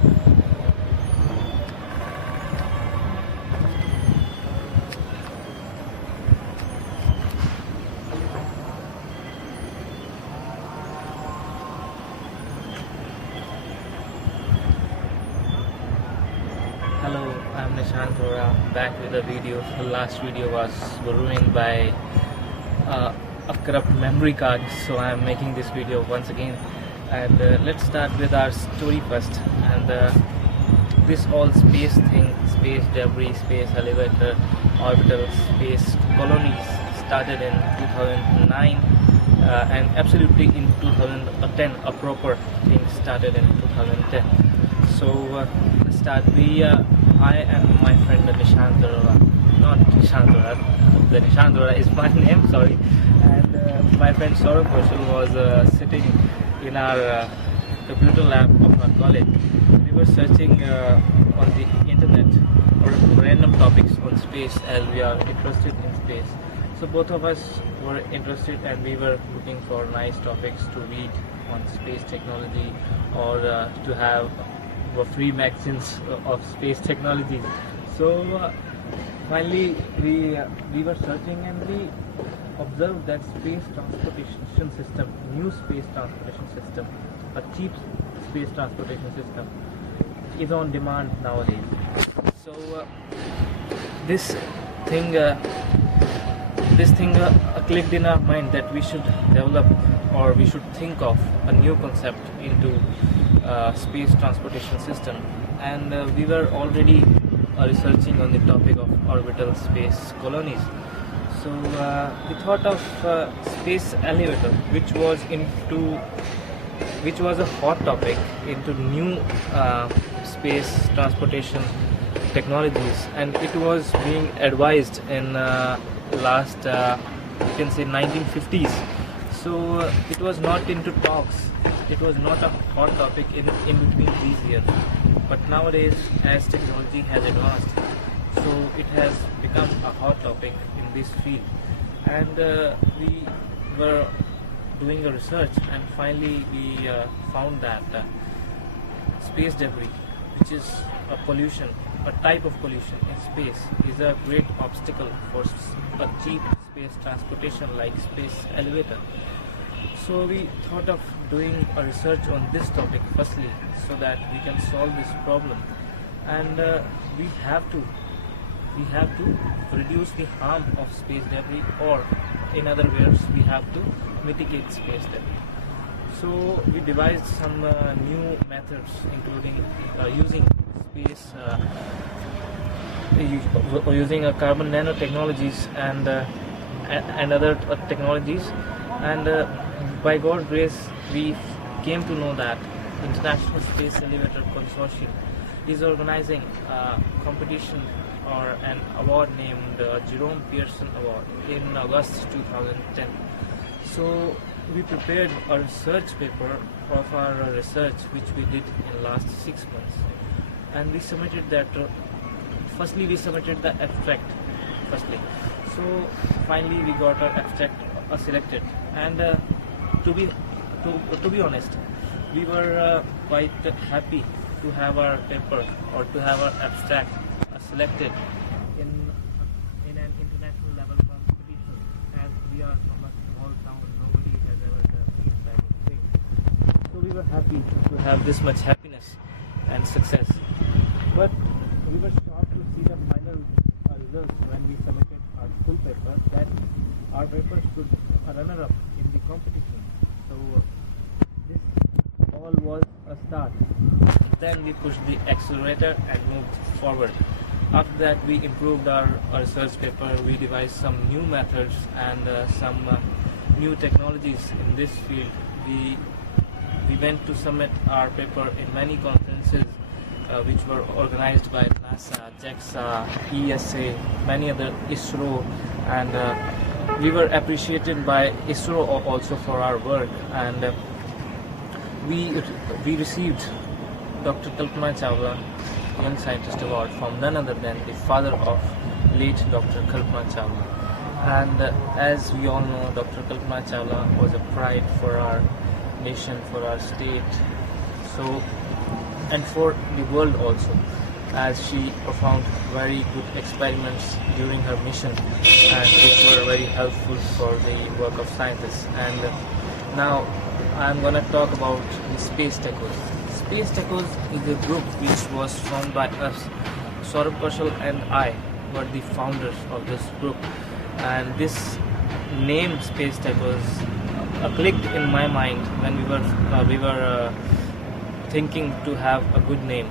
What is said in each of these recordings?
Hello, I'm Nishant Arora, back with a video. The last video was ruined by a corrupt memory card, so I'm making this video once again. And let's start with our story first. And this whole space thing, space debris, space elevator, orbital space colonies started in 2009 and absolutely in 2010. A proper thing started in 2010. So let's start. I and my friend Nishant Arora, not Nishant Arora, the Nishant Arora is my name, sorry, and my friend Pearson was sitting in our computer lab of our college. We were searching on the internet or random topics on space, as we are interested in space. So both of us were interested, and we were looking for nice topics to read on space technology, or to have free magazines of space technology. So finally we were searching, and we observed that space transportation system, new space transportation system, a cheap space transportation system, is on demand nowadays. So this thing clicked in our mind that we should develop, or we should think of a new concept into space transportation system. And we were already researching on the topic of orbital space colonies. So we thought of space elevator, which was a hot topic into new space transportation technologies, and it was being advised in last you can say 1950s. So it was not into talks, it was not a hot topic in between these years. But nowadays, as technology has advanced, so it has become a hot topic in this field. And we were doing a research, and finally we found that space debris, which is a pollution, a type of pollution in space, is a great obstacle for a cheap space transportation like space elevator. So we thought of doing a research on this topic firstly, so that we can solve this problem. And we have to reduce the harm of space debris, or in other words, we have to mitigate space debris. So we devised some new methods, including using space, using carbon nanotechnologies and other technologies. And by God's grace, we came to know that International Space Elevator Consortium is organizing a competition or an award named Jerome Pearson Award in August 2010. So we prepared a research paper of our research, which we did in last 6 months, and we submitted that. Firstly, we submitted the abstract. So finally, we got our abstract selected, and to be honest, we were quite happy to have our paper, or to have our abstract selected in an international level competition, as we are from a small town. Nobody has ever done these type of things. So we were happy to have this much happiness and success. But we were shocked to see the final results when we submitted our full paper, that our paper stood a runner-up in the competition. So this all was a start. Then we pushed the accelerator and moved forward. After that, we improved our research paper. We devised some new methods and some new technologies in this field. We went to submit our paper in many conferences, which were organized by NASA, JAXA, ESA, many other, ISRO, and we were appreciated by ISRO also for our work. And we received Dr. Kalpana Chawla Young Scientist Award from none other than the father of late Dr. Kalpana Chawla. And as we all know, Dr. Kalpana Chawla was a pride for our nation, for our state. So and for the world also, as she performed very good experiments during her mission and which were very helpful for the work of scientists. And now I'm gonna talk about the Space Techos. Space Techos is a group which was formed by us. Saurabh Kaushal and I were the founders of this group, and this name Space Techos clicked in my mind when we were thinking to have a good name.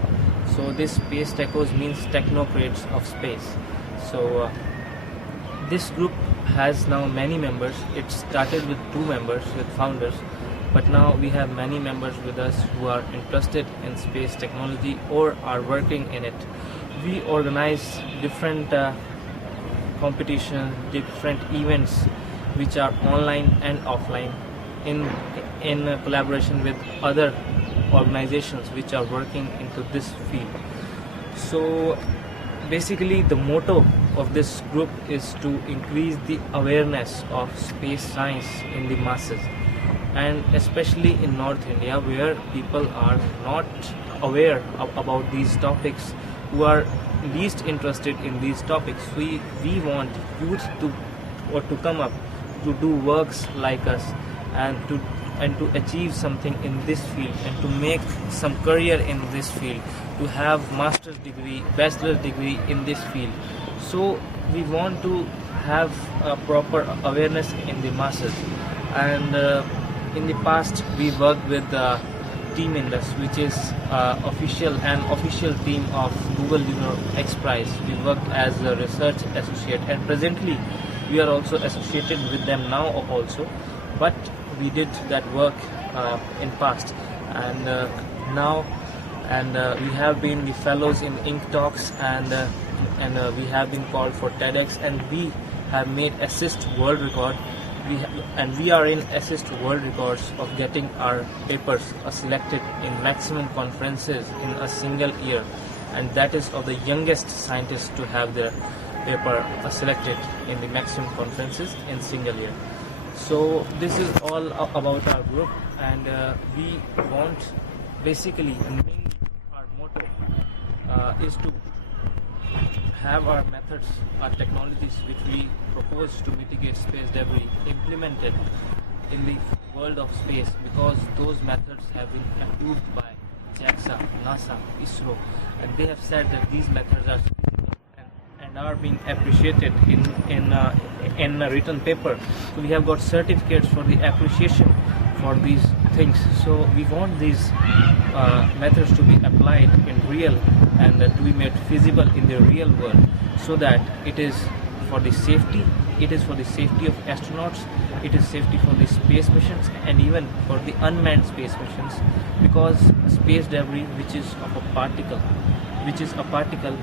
So this Space Techos means technocrats of space. So this group has now many members. It started with 2 members, with founders, but now we have many members with us who are interested in space technology or are working in it. We organize different competitions, different events which are online and offline in collaboration with other organizations which are working into this field. So basically the motto of this group is to increase the awareness of space science in the masses, and especially in North India where people are not aware about these topics, who are least interested in these topics. We want youth to come up to do works like us and to achieve something in this field and to make some career in this field, to have master's degree, bachelor's degree in this field. So we want to have a proper awareness in the masses. And in the past we worked with Team Indus, which is an official team of Google Lunar X Prize. We worked as a research associate, and presently we are also associated with them now also, but we did that work in past, and now we have been the fellows in Ink Talks, and we have been called for TEDx, and we have made assist world record. We are in assist world records of getting our papers selected in maximum conferences in a single year, and that is of the youngest scientists to have their paper selected in the maximum conferences in single year. So this is all about our group, and we want, basically our motto is to have our methods, our technologies which we propose to mitigate space debris implemented in the world of space, because those methods have been approved by JAXA, NASA, ISRO, and they have said that these methods are and are being appreciated in a written paper. So we have got certificates for the appreciation for these things. So we want these methods to be applied in real and to be made feasible in the real world, so that it is for the safety, it is for the safety of astronauts, it is safety for the space missions, and even for the unmanned space missions, because space debris, which is a particle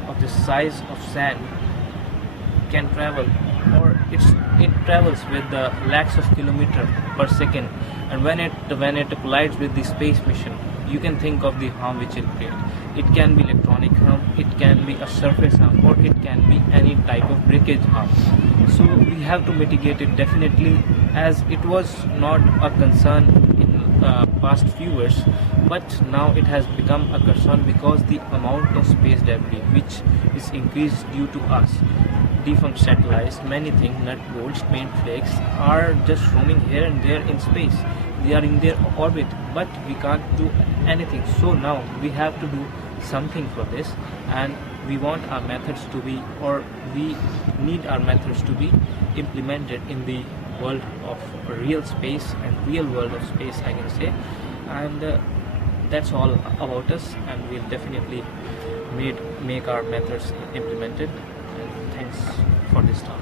of the size of sand, can travel, or it travels with the lakhs of kilometers per second, and when it collides with the space mission, you can think of the harm which it creates. It can be electronic harm, it can be a surface harm, or it can be any type of breakage harm. So we have to mitigate it definitely, as it was not a concern in past few years, but now it has become a concern because the amount of space debris which is increased due to us. Defunct satellites, many things, nut bolts, paint flakes are just roaming here and there in space. They are in their orbit, but we can't do anything. So now we have to do something for this, and we want our methods to be, or we need our methods to be implemented in the world of real space and real world of space, I can say. And that's all about us, and we'll definitely make our methods implemented. And thanks for this talk.